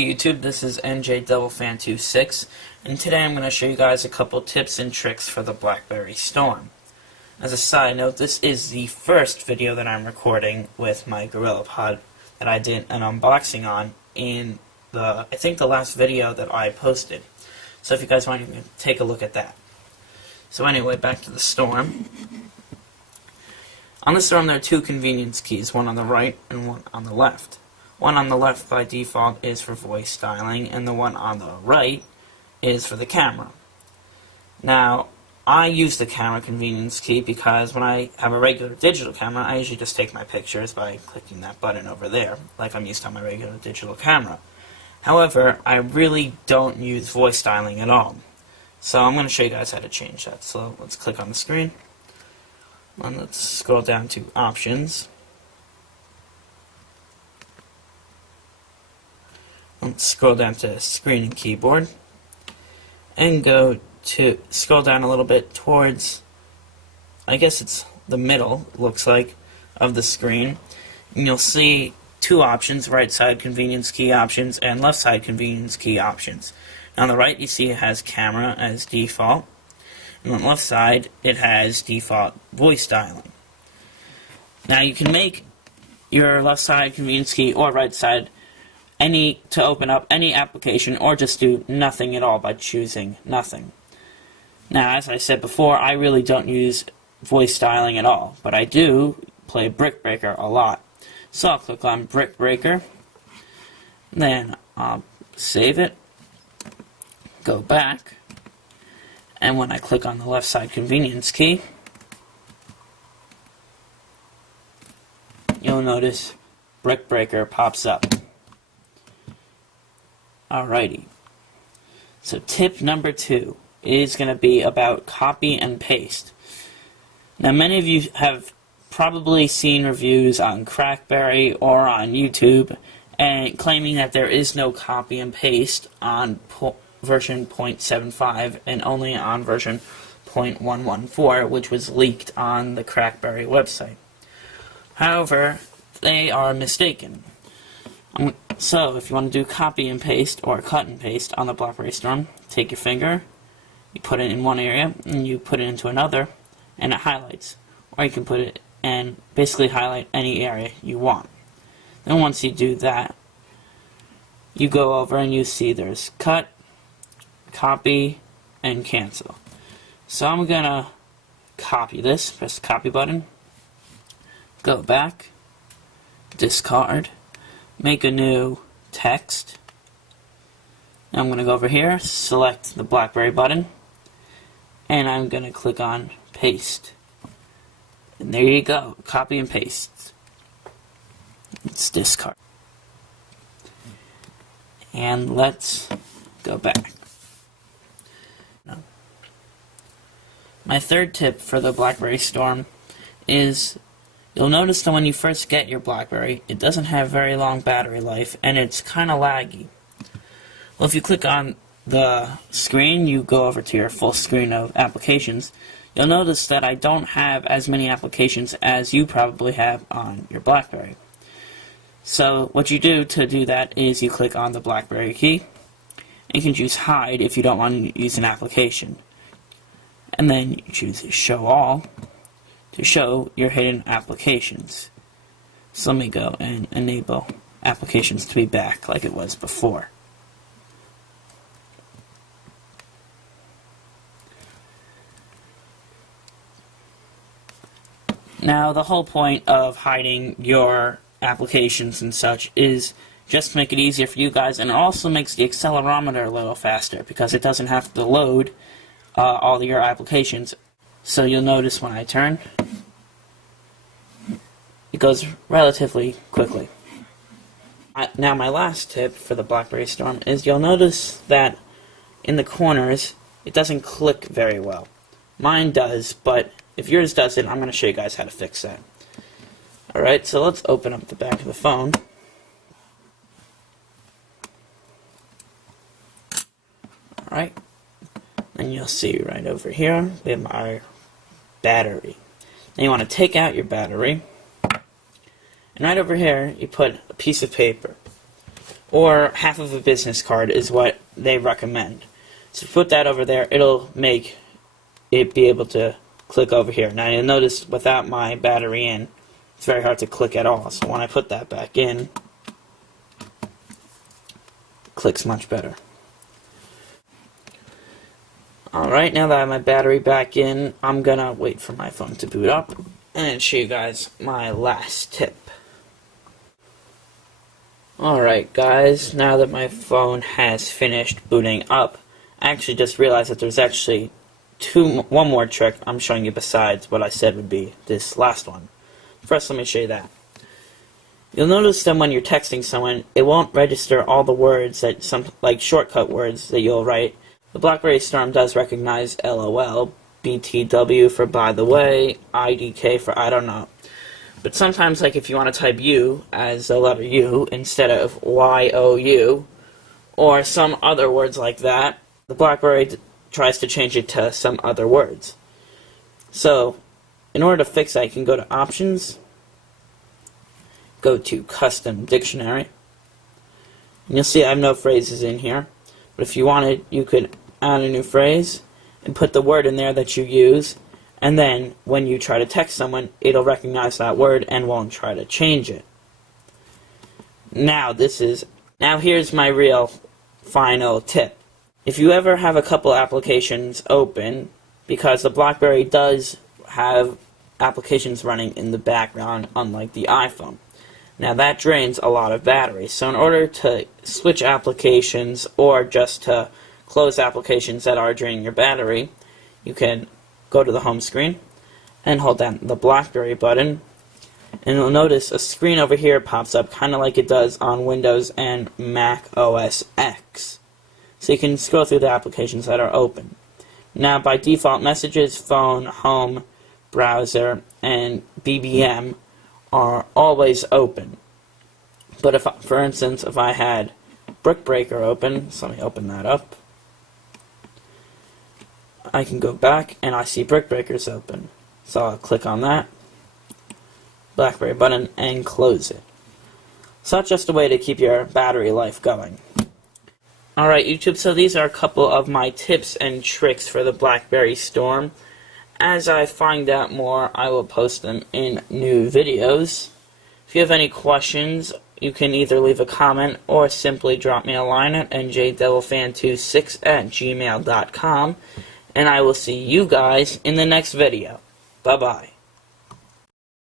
Hey YouTube, this is NJ2Fan26, and today I'm going to show you guys a couple tips and tricks for the Blackberry Storm. As a side note, this is the first video that I'm recording with my GorillaPod that I did an unboxing on in I think the last video that I posted. So if you guys want, you can take a look at that. So anyway, back to the Storm. On the Storm there are two convenience keys, one on the right and one on the left. One on the left by default is for voice dialing, and the one on the right is for the camera. Now, I use the camera convenience key because when I have a regular digital camera, I usually just take my pictures by clicking that button over there, like I'm used to on my regular digital camera. However, I really don't use voice dialing at all. So I'm going to show you guys how to change that. So let's click on the screen, and let's scroll down to Options. Let's scroll down to Screen and Keyboard, and scroll down a little bit towards, I guess it's the middle, looks like, of the screen, and you'll see two options: right side convenience key options and left side convenience key options. Now on the right you see it has camera as default, and on the left side it has default voice dialing. Now you can make your left side convenience key or right side to open up any application, or just do nothing at all by choosing nothing. Now, as I said before, I really don't use voice dialing at all, but I do play Brick Breaker a lot. So I'll click on Brick Breaker, then I'll save it, go back, and when I click on the left side convenience key, you'll notice Brick Breaker pops up. Alrighty, so tip number 2 is going to be about copy and paste. Now many of you have probably seen reviews on Crackberry or on YouTube and claiming that there is no copy and paste on version 0.75 and only on version 0.114, which was leaked on the Crackberry website. However, they are mistaken. So, if you want to do copy and paste or cut and paste on the Blackberry Storm, take your finger, you put it in one area, and you put it into another, and it highlights. Or you can put it and basically highlight any area you want. Then once you do that, you go over and you see there's cut, copy, and cancel. So I'm going to copy this, press the copy button, go back, discard, make a new text. Now I'm going to go over here, select the Blackberry button, and I'm going to click on paste. And there you go, copy and paste. Let's discard. And let's go back. My third tip for the Blackberry Storm is, you'll notice that when you first get your Blackberry, it doesn't have very long battery life, and it's kind of laggy. Well, if you click on the screen, you go over to your full screen of applications, you'll notice that I don't have as many applications as you probably have on your Blackberry. So what you do to do that is you click on the Blackberry key, and you can choose Hide if you don't want to use an application. And then you choose Show All to show your hidden applications. So let me go and enable applications to be back like it was before. Now the whole point of hiding your applications and such is just to make it easier for you guys, and it also makes the accelerometer a little faster because it doesn't have to load all of your applications. So you'll notice when I turn, it goes relatively quickly. Now my last tip for the Blackberry Storm is, you'll notice that in the corners it doesn't click very well. Mine does, but if yours doesn't, I'm going to show you guys how to fix that. Alright, so let's open up the back of the phone. Alright, and you'll see right over here we have our battery. Now you want to take out your battery, and right over here you put a piece of paper. or half of a business card is what they recommend. So put that over there, it'll make it be able to click over here. Now you'll notice without my battery in, it's very hard to click at all. So when I put that back in, it clicks much better. Alright, now that I have my battery back in, I'm gonna wait for my phone to boot up and show you guys my last tip. Alright guys, now that my phone has finished booting up, I actually just realized that there's actually one more trick I'm showing you besides what I said would be this last one. First, let me show you that. You'll notice that when you're texting someone, it won't register all the words that like shortcut words that you'll write. The Blackberry Storm does recognize LOL, BTW for by the way, IDK for I don't know. But sometimes, like if you want to type U as the letter U instead of YOU, or some other words like that, the Blackberry tries to change it to some other words. So, in order to fix that, you can go to Options, go to Custom Dictionary, and you'll see I have no phrases in here. But if you wanted, you could add a new phrase and put the word in there that you use, and then when you try to text someone, it'll recognize that word and won't try to change it. Now here's my real final tip. If you ever have a couple applications open, because the BlackBerry does have applications running in the background unlike the iPhone. Now that drains a lot of battery, so in order to switch applications or just to close applications that are draining your battery, you can go to the home screen and hold down the BlackBerry button, and you'll notice a screen over here pops up kind of like it does on Windows and Mac OS X. So you can scroll through the applications that are open. Now by default, Messages, Phone, Home, Browser, and BBM are always open. But if, for instance, if I had Brick Breaker open, so let me open that up, I can go back and I see Brick Breakers open. So I'll click on that, BlackBerry button, and close it. So that's just a way to keep your battery life going. Alright YouTube, so these are a couple of my tips and tricks for the Blackberry Storm. As I find out more, I will post them in new videos. If you have any questions, you can either leave a comment or simply drop me a line at njdevilfan26@gmail.com, and I will see you guys in the next video. Bye-bye.